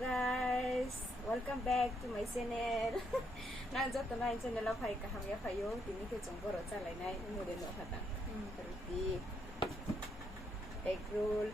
guys, welcome back to my channel. Nang jot na channel phai ka hamya phayo tini ke jongbo ro chalai nai mure no hata. Roti, egg roll.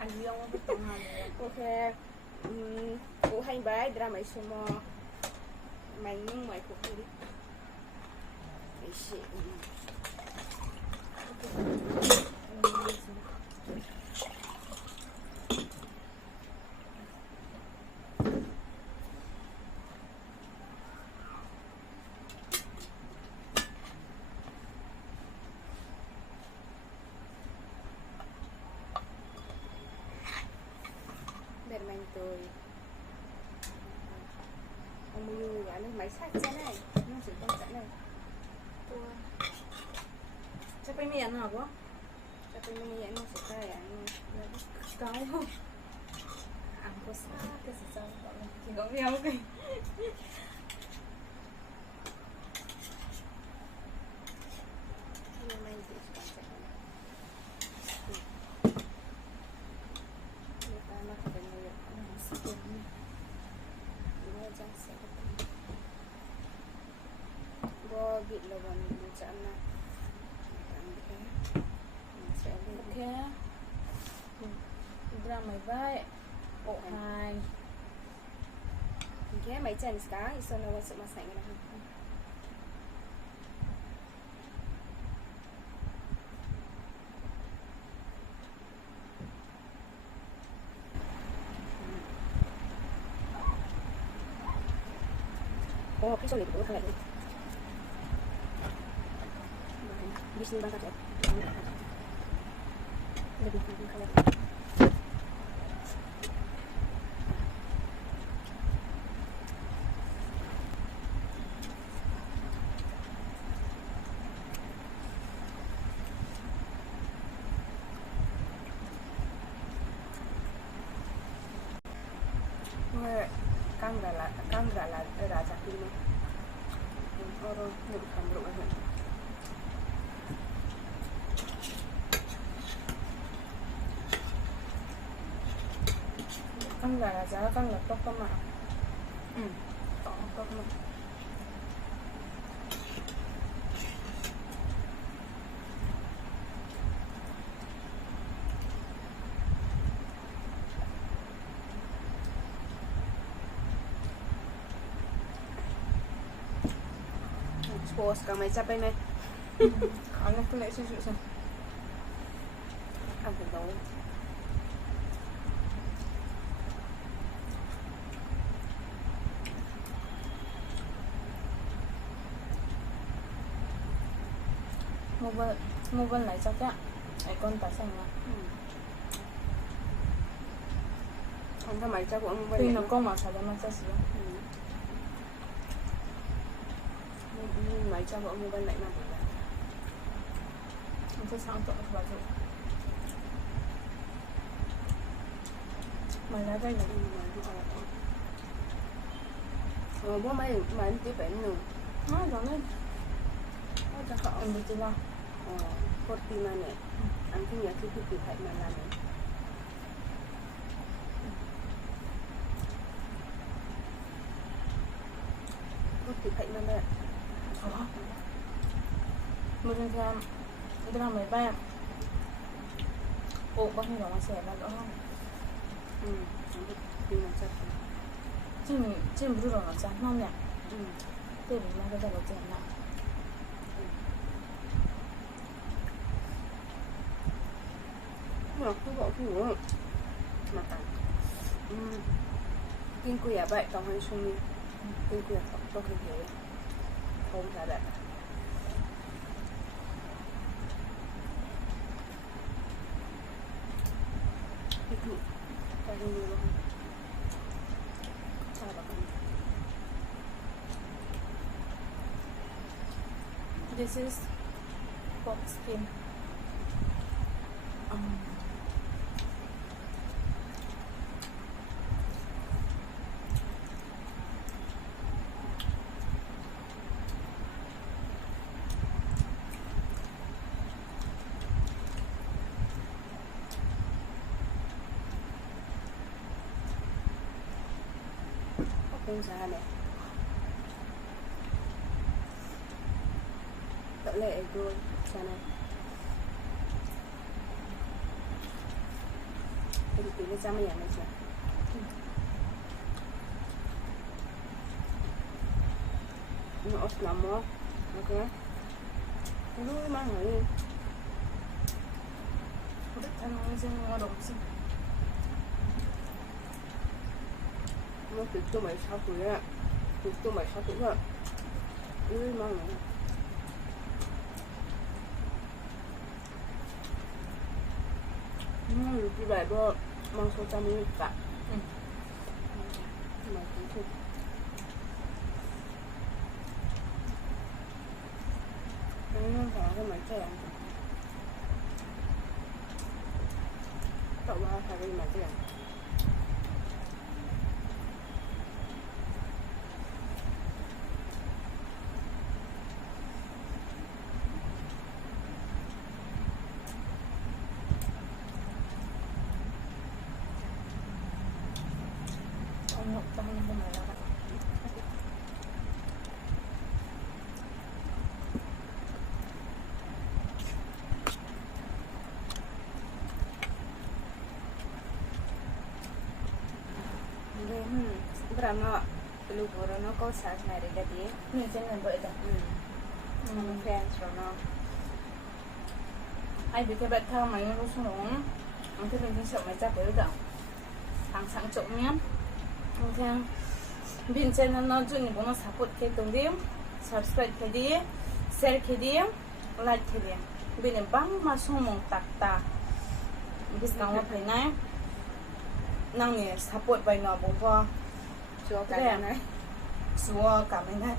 Anh yêu cái tông hồng này. Okay. Cô hay bái drama sumo. Mày nhưng mày cũng đi. Cái gì? Để mình tôi ông mua quả nước máy sạch thế này nó chỉ con sẵn này Chắc phải miệng hả bố? cho tôi mình nó sẽ tay ăn Cái không? ăn có sao cái gì sao Chỉ có béo cái. nhưng mình chỉ còn sạch này người ta nó phải nhiều nó sẽ nó chẳng sẽ bo bị là còn một trận này sẽ đi Ok. Ra mày vai. Bộ 2. cái mấy chân cá thì sao nó sẽ mà sạch này cái số liệu của thằng này đi xin băng cắt lebih kalau kang gala raja ini orang bukan berubah Ăn gà là giá căng là tóc cơ mà. tỏ tóc mà expose ka may sabay na Ăn cái lẽ suy sao? ăn từ đầu Mua vân lại sao chứ? Ai con tả xanh à? không có mày cho của ông Tuy nó con mà sao mà sao xíu? mày cho của ông bên lại mà Nó sẽ sáng tội và dụ. Mày lấy đây này. bố mày anh tiếp bệnh nữa Nó giống lên. nó cho họ Em đi chơi lo. cốt tim này ăn cái nhà cái bị phải mà làm này cốt tim phải mà này Mình xem cái làm mấy ba. Bộ bao nhiêu nó sẽ là rõ không? tim là chắc Chứ mình rồi nó chẳng không nhỉ? Thế mình mang cái này vào chén nào. mà cứ bỏ cái nữa mà tặng kinh quỷ à vậy tổng hành xung đi kinh quỷ tổng tôi kinh thế không phải vậy cái cụ cái gì luôn sao bà con This is pork skin. Không sao này. Cỡ lệ rồi, sao này. Jadi pilih sama yang macam. Ini os lama, okey. Lu mana ni? Udah tanam sih ngorok sih. Nó từ tôi mày sao tuổi á, từ tôi mày sao tuổi á. Lu mana? Di Bible mang số trăm mươi cả. Mà cũng không. Nó phải cái máy chạy. Cậu ba phải cái máy chạy. Ngọc tăng không phải là bạn. Berapa lu corona kau saat hari tadi? Ini jangan buat dah. Fans corona. Ai bị cái bệnh thao mày nó xuống nó, anh thấy mình sợ mày chắc phải đâu. Thằng sáng chỗ nhá. 그냥 빈 채널 중에 보는 사포트 개동님 subscribe 캐디 share 캐디 like 캐디 빈은 방마 소몽 딱딱 비슷한 거 보이나요? năng support bài nọ bông hoa Chúa cái này. xua cảm ơn này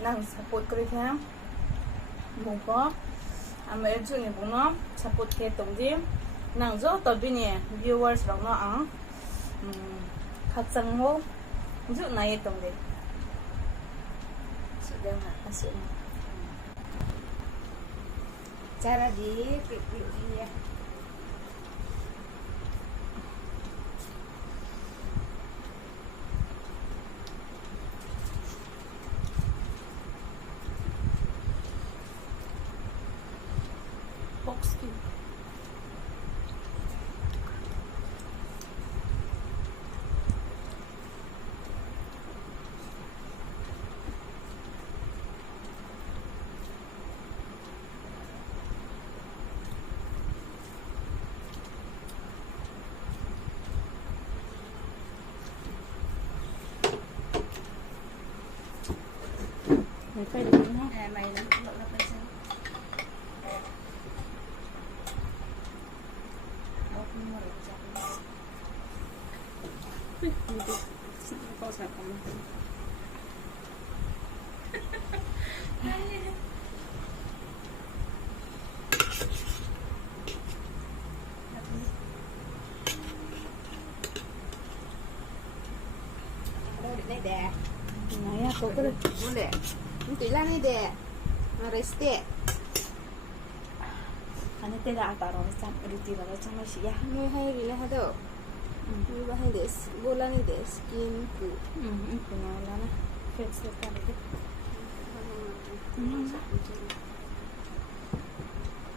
năng support cái thế bông hoa anh ấy chung này bông nó support cái tổng điểm năng rất tao bên này viewers đó nó ăn 각장 뭐 무슨 나이 했던 데 Sudah nggak? masuk Cara di ya. box skill mày phải được không? Mày nó lộ ra bên trên. Bóc nhưng mà được chặt. Có sao không? Đâu để đây đè. Này à, có cái này. Boleh. Nanti lah ni deh. Reste. Anh ấy đã tạo ra xong, đi tìm ra trong này chị à. Ni hai gila hado. Ni bahan des. Bola ni des. Skin ku. Punya lana. Face sekali deh.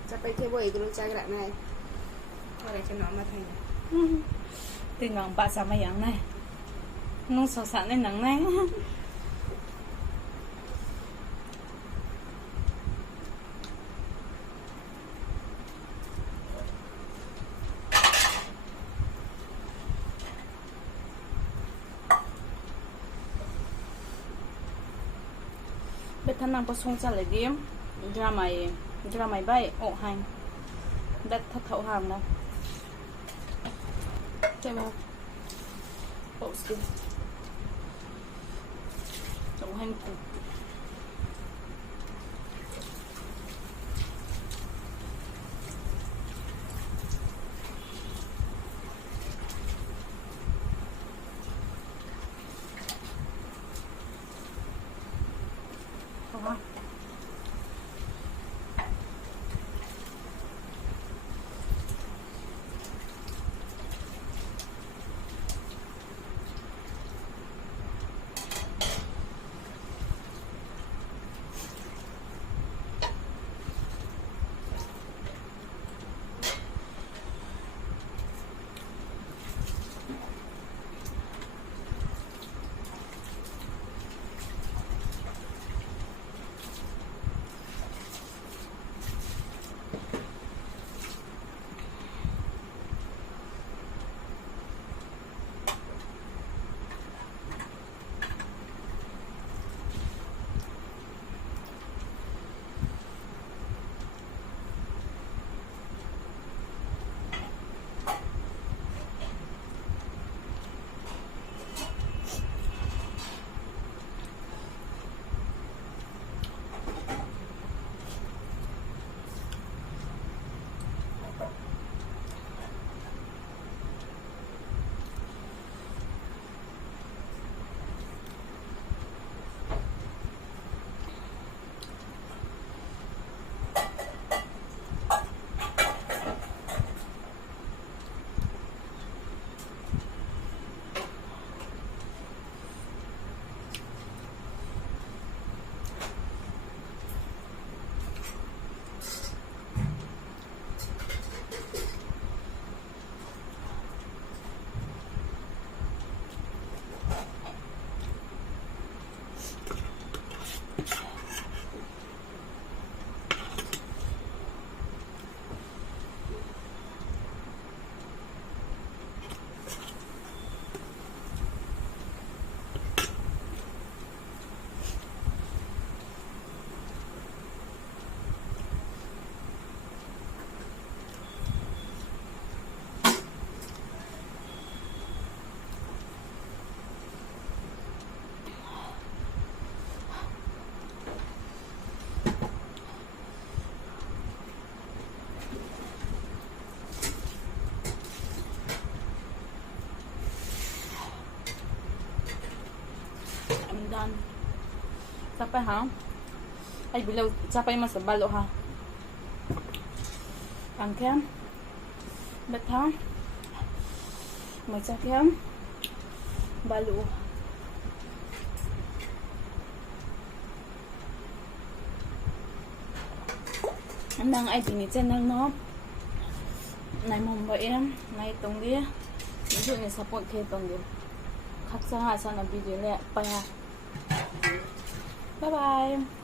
Sampai ke boy dulu cagrak nai. Orang kena amat hai. Tinggal mbak sama yang này. Nung so sẵn lên nắng này. Biết thân năng có sung ra lại điểm ra mày bay ổ hành đất thật thấu hàng đâu chơi một bộ skin ổ hành cục Tapay ha. Ay bilaw sapay mas balo ha. Ang kem. Bet ha. May sakyam. Balo. Nang ai pini channel no nai mong ba em nai tong dia ví ni support ke tong dia khắc sa ha sa na video le pa ha bye bye